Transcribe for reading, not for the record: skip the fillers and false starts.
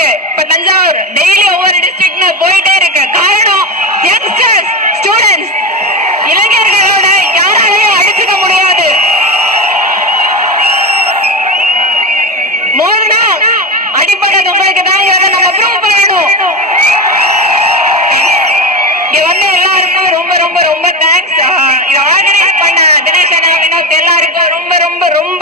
இருக்கு. இப்ப தஞ்சாவூர் டெய்லி ஒவ்வொரு டிஸ்ட்ரிக்ட்னு போயிட்டே இருக்கு. காரணம் யங்ஸ்டர்ஸ், ஸ்டூடெண்ட்ஸ், இளைஞர்களோட யாராலையும் அடிச்சுக்க முடியாது. மோதுனா அடிப்படை நம்மளுக்கு தான் நம்ம ப்ரூவ் பண்ணணும். இங்க வந்து எல்லாருக்கும் ரொம்ப ரொம்ப ரொம்ப தேங்க்ஸ். இதை ஆர்கனைஸ் பண்ண தினேஷ் அண்ணா, வினோத் எல்லாருக்கும் ரொம்ப ரொம்ப ரொம்ப